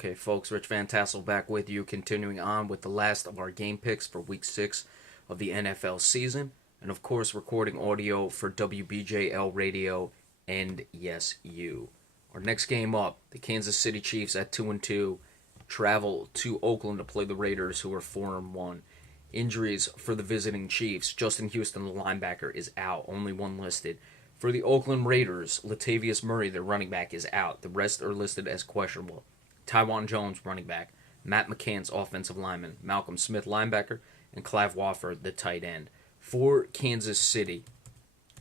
Okay, folks, Rich Van Tassel back with you, continuing on with the last of our game picks for Week 6 of the NFL season, and of course, recording audio for WBJL Radio and Yes You. Our next game up, the Kansas City Chiefs at 2-2 travel to Oakland to play the Raiders, who are 4-1. Injuries for the visiting Chiefs: Justin Houston, the linebacker, is out, only one listed. For the Oakland Raiders, Latavius Murray, their running back, is out. The rest are listed as questionable. Tywan Jones, running back. Matt McCann's offensive lineman. Malcolm Smith, linebacker. And Clive Wofford, the tight end. For Kansas City,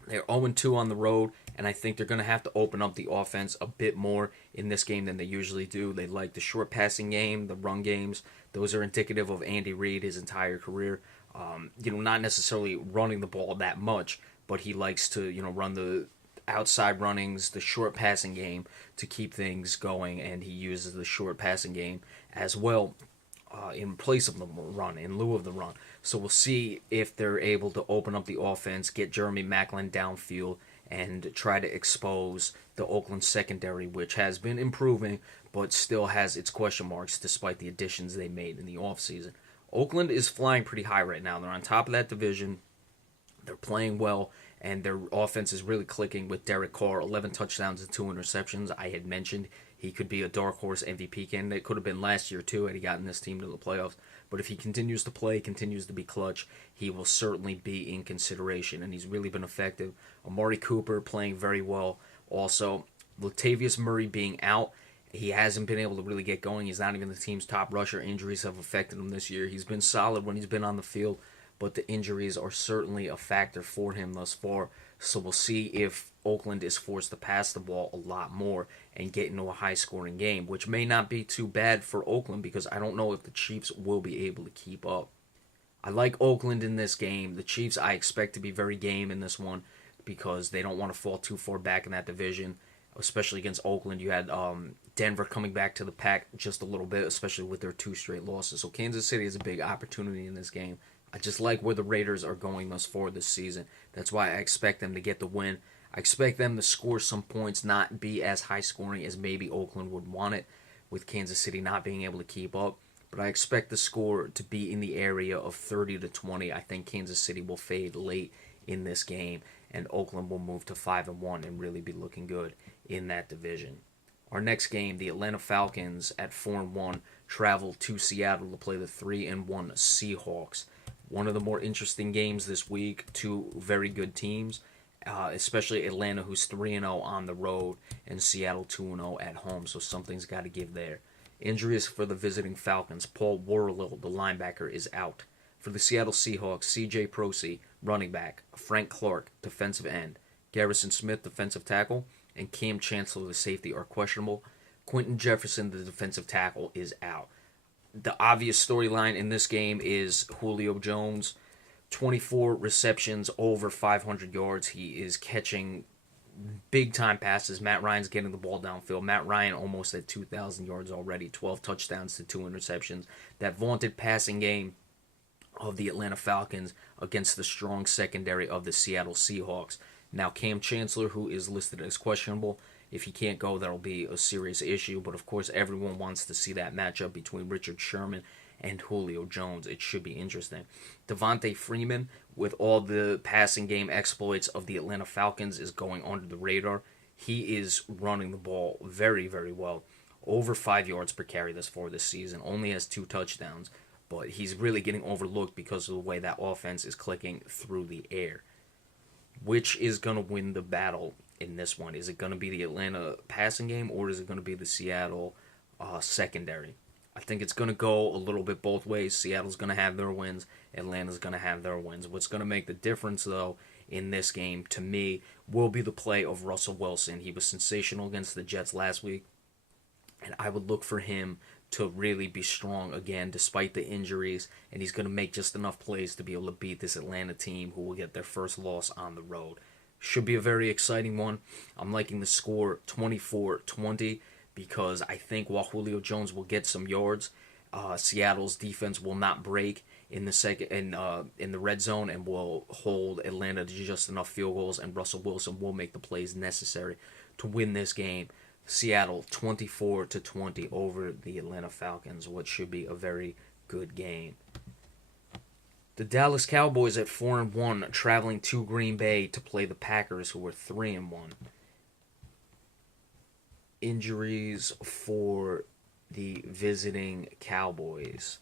they're 0-2 on the road, and I think they're going to have to open up the offense a bit more in this game than they usually do. They like the short passing game, the run games. Those are indicative of Andy Reid his entire career. Not necessarily running the ball that much, but he likes to, run the outside runnings, the short passing game to keep things going, and he uses the short passing game as well in place of the run, in lieu of the run. So we'll see if they're able to open up the offense, get Jeremy Maclin downfield, and try to expose the Oakland secondary, which has been improving, but still has its question marks despite the additions they made in the offseason. Oakland is flying pretty high right now. They're on top of that division. They're playing well, and their offense is really clicking with Derek Carr, 11 touchdowns and 2 interceptions. I had mentioned he could be a dark horse MVP candidate. Could have been last year, too, had he gotten this team to the playoffs. But if he continues to play, continues to be clutch, he will certainly be in consideration, and he's really been effective. Amari Cooper playing very well. Also, Latavius Murray being out, he hasn't been able to really get going. He's not even the team's top rusher. Injuries have affected him this year. He's been solid when he's been on the field, but the injuries are certainly a factor for him thus far. So we'll see if Oakland is forced to pass the ball a lot more and get into a high-scoring game, which may not be too bad for Oakland because I don't know if the Chiefs will be able to keep up. I like Oakland in this game. The Chiefs I expect to be very game in this one because they don't want to fall too far back in that division, especially against Oakland. You had Denver coming back to the pack just a little bit, especially with their 2 straight losses. So Kansas City is a big opportunity in this game. I just like where the Raiders are going thus far this season. That's why I expect them to get the win. I expect them to score some points, not be as high scoring as maybe Oakland would want it, with Kansas City not being able to keep up. But I expect the score to be in the area of 30-20. I think Kansas City will fade late in this game, and Oakland will move to 5-1 and really be looking good in that division. Our next game, the Atlanta Falcons at 4-1 travel to Seattle to play the 3-1 Seahawks. One of the more interesting games this week. 2 very good teams, especially Atlanta, who's 3-0 on the road, and Seattle 2-0 at home. So something's got to give there. Injuries for the visiting Falcons: Paul Warlill, the linebacker, is out. For the Seattle Seahawks, C.J. Prosey, running back; Frank Clark, defensive end; Garrison Smith, defensive tackle; and Cam Chancellor, the safety, are questionable. Quentin Jefferson, the defensive tackle, is out. The obvious storyline in this game is Julio Jones, 24 receptions, over 500 yards. He is catching big-time passes. Matt Ryan's getting the ball downfield. Matt Ryan almost at 2,000 yards already, 12 touchdowns to 2 interceptions. That vaunted passing game of the Atlanta Falcons against the strong secondary of the Seattle Seahawks. Now, Cam Chancellor, who is listed as questionable, if he can't go, that'll be a serious issue. But, of course, everyone wants to see that matchup between Richard Sherman and Julio Jones. It should be interesting. Devontae Freeman, with all the passing game exploits of the Atlanta Falcons, is going under the radar. He is running the ball very, very well. Over 5 yards per carry thus far this season. Only has 2 touchdowns. But he's really getting overlooked because of the way that offense is clicking through the air. Which is going to win the battle in this one? Is it going to be the Atlanta passing game, or is it going to be the Seattle secondary? I think it's going to go a little bit both ways. Seattle's going to have their wins. Atlanta's going to have their wins. What's going to make the difference, though, in this game, to me, will be the play of Russell Wilson. He was sensational against the Jets last week, and I would look for him to really be strong again despite the injuries, and he's going to make just enough plays to be able to beat this Atlanta team, who will get their first loss on the road. Should be a very exciting one. I'm liking the score 24-20 because I think while Julio Jones will get some yards, Seattle's defense will not break in the red zone and will hold Atlanta to just enough field goals, and Russell Wilson will make the plays necessary to win this game. Seattle 24-20 over the Atlanta Falcons, what should be a very good game. The Dallas Cowboys at 4-1, traveling to Green Bay to play the Packers, who were 3-1. Injuries for the visiting Cowboys.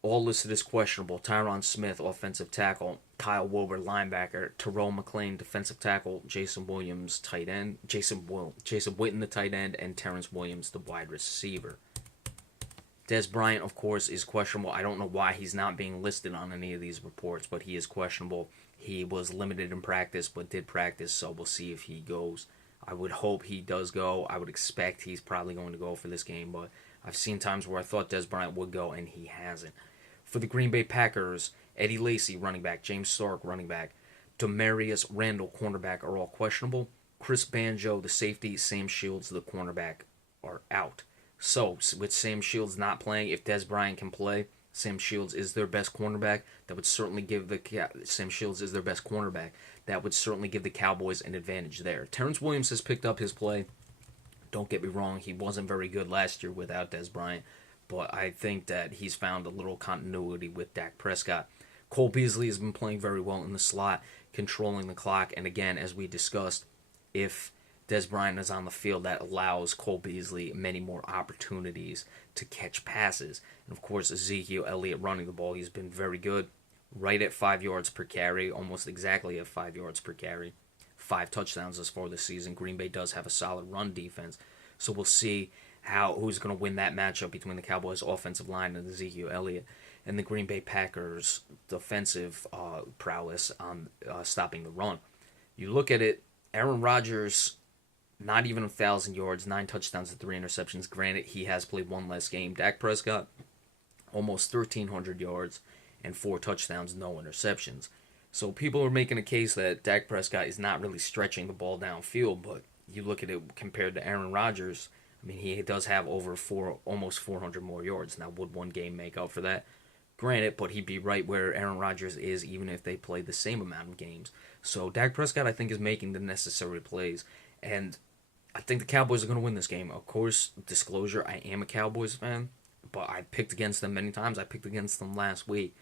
All listed as questionable. Tyron Smith, offensive tackle. Kyle Wilber, linebacker. Terrell McClain, defensive tackle. Jason Williams, tight end. Jason Witten, the tight end. And Terrence Williams, the wide receiver. Des Bryant, of course, is questionable. I don't know why he's not being listed on any of these reports, but he is questionable. He was limited in practice, but did practice, so we'll see if he goes. I would hope he does go. I would expect he's probably going to go for this game, but I've seen times where I thought Des Bryant would go, and he hasn't. For the Green Bay Packers, Eddie Lacy, running back. James Stark, running back. Demarius Randall, cornerback, are all questionable. Chris Banjo, the safety. Sam Shields, the cornerback, are out. So, with Sam Shields not playing, if Des Bryant can play, Sam Shields is their best cornerback. That would certainly give Sam Shields is their best cornerback. That would certainly give the Cowboys an advantage there. Terrence Williams has picked up his play. Don't get me wrong, he wasn't very good last year without Des Bryant, but I think that he's found a little continuity with Dak Prescott. Cole Beasley has been playing very well in the slot, controlling the clock, and again, as we discussed, if Des Bryant is on the field, that allows Cole Beasley many more opportunities to catch passes. And of course, Ezekiel Elliott running the ball, he's been very good. Right at 5 yards per carry, almost exactly at 5 yards per carry. 5 touchdowns as far this season. Green Bay does have a solid run defense. So we'll see who's going to win that matchup between the Cowboys' offensive line and Ezekiel Elliott and the Green Bay Packers' defensive prowess on stopping the run. You look at it, Aaron Rodgers, not even 1,000 yards, 9 touchdowns and 3 interceptions. Granted, he has played one less game. Dak Prescott, almost 1,300 yards and 4 touchdowns, no interceptions. So people are making a case that Dak Prescott is not really stretching the ball downfield, but you look at it compared to Aaron Rodgers, I mean, he does have almost 400 more yards. Now, would one game make up for that? Granted, but he'd be right where Aaron Rodgers is even if they played the same amount of games. So Dak Prescott, I think, is making the necessary plays. And I think the Cowboys are going to win this game. Of course, disclosure, I am a Cowboys fan, but I picked against them many times. I picked against them last week.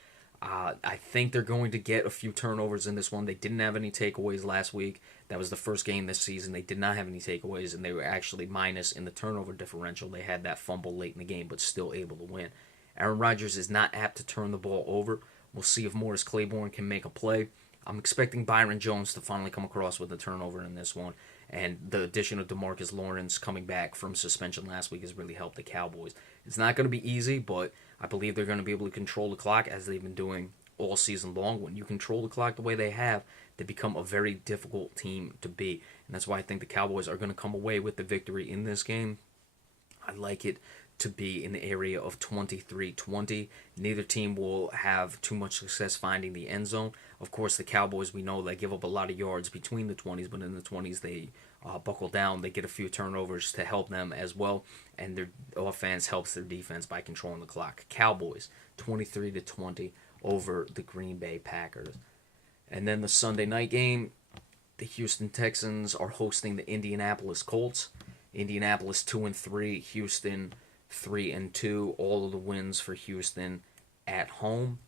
I think they're going to get a few turnovers in this one. They didn't have any takeaways last week. That was the first game this season. They did not have any takeaways, and they were actually minus in the turnover differential. They had that fumble late in the game, but still able to win. Aaron Rodgers is not apt to turn the ball over. We'll see if Morris Claiborne can make a play. I'm expecting Byron Jones to finally come across with a turnover in this one. And the addition of DeMarcus Lawrence coming back from suspension last week has really helped the Cowboys. It's not going to be easy, but I believe they're going to be able to control the clock as they've been doing all season long. When you control the clock the way they have, they become a very difficult team to beat. And that's why I think the Cowboys are going to come away with the victory in this game. I like it to be in the area of 23-20. Neither team will have too much success finding the end zone. Of course, the Cowboys, we know they give up a lot of yards between the 20s, but in the 20s they buckle down. They get a few turnovers to help them as well, and their offense helps their defense by controlling the clock. Cowboys, 23-20 over the Green Bay Packers. And then the Sunday night game, the Houston Texans are hosting the Indianapolis Colts. Indianapolis 2-3, Houston 3-2. All of the wins for Houston at home,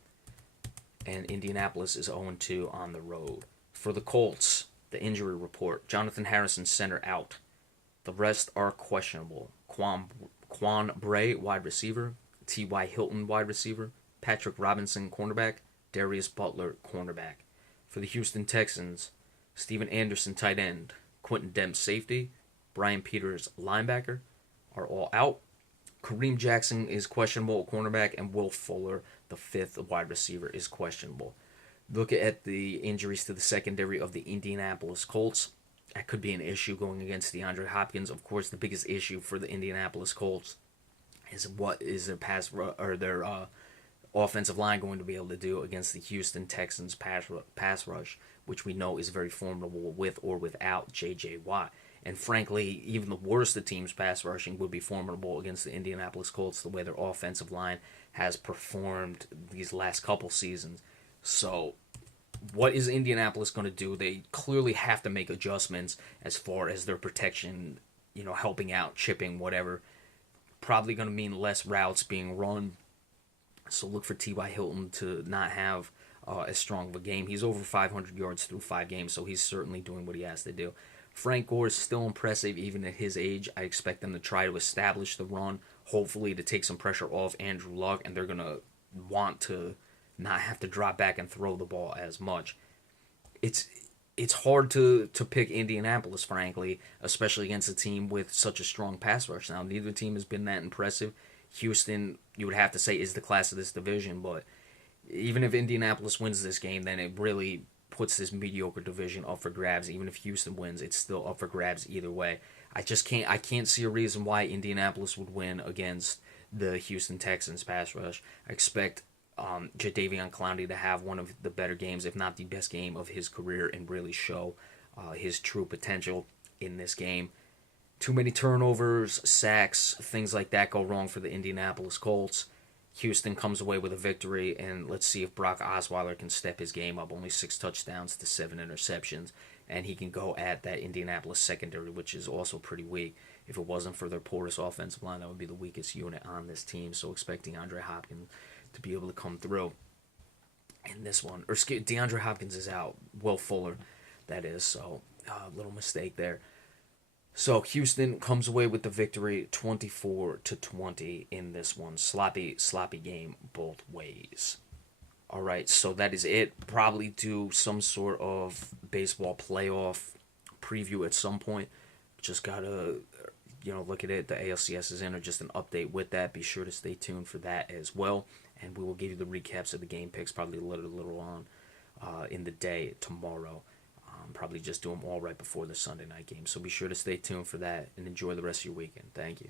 and Indianapolis is 0-2 on the road. For the Colts, the injury report: Jonathan Harrison, center, out. The rest are questionable. Quan Bray, wide receiver. T.Y. Hilton, wide receiver. Patrick Robinson, cornerback. Darius Butler, cornerback. For the Houston Texans, Steven Anderson, tight end. Quentin Demps, safety. Brian Peters, linebacker, are all out. Kareem Jackson is questionable, cornerback, and Will Fuller, the fifth wide receiver, is questionable. Look at the injuries to the secondary of the Indianapolis Colts. That could be an issue going against DeAndre Hopkins. Of course, the biggest issue for the Indianapolis Colts is what is their offensive line going to be able to do against the Houston Texans pass rush, which we know is very formidable with or without J.J. Watt. And frankly, even the worst of teams' pass rushing would be formidable against the Indianapolis Colts, the way their offensive line has performed these last couple seasons. So what is Indianapolis going to do? They clearly have to make adjustments as far as their protection, helping out, chipping, whatever. Probably going to mean less routes being run. So look for T.Y. Hilton to not have as strong of a game. He's over 500 yards through 5 games, so he's certainly doing what he has to do. Frank Gore is still impressive even at his age. I expect them to try to establish the run, hopefully to take some pressure off Andrew Luck, and they're going to want to not have to drop back and throw the ball as much. It's hard to pick Indianapolis, frankly, especially against a team with such a strong pass rush. Now, neither team has been that impressive. Houston, you would have to say, is the class of this division, but even if Indianapolis wins this game, then it really puts this mediocre division up for grabs. Even if Houston wins, it's still up for grabs either way. I can't see a reason why Indianapolis would win against the Houston Texans pass rush. I expect Jadeveon Clowney to have one of the better games, if not the best game of his career, and really show his true potential in this game. Too many turnovers, sacks, things like that go wrong for the Indianapolis Colts. Houston comes away with a victory, and let's see if Brock Osweiler can step his game up. Only 6 touchdowns to 7 interceptions, and he can go at that Indianapolis secondary, which is also pretty weak. If it wasn't for their porous offensive line, that would be the weakest unit on this team. So expecting DeAndre Hopkins to be able to come through in this one. Or DeAndre Hopkins is out. Will Fuller, that is. So a little mistake there. So Houston comes away with the victory, 24-20 in this one. Sloppy game both ways. All right, so that is it. Probably do some sort of baseball playoff preview at some point. Just gotta, look at it. The ALCS is in, or just an update with that. Be sure to stay tuned for that as well. And we will give you the recaps of the game picks probably a little on in the day tomorrow. Probably just do them all right before the Sunday night game. So be sure to stay tuned for that and enjoy the rest of your weekend. Thank you.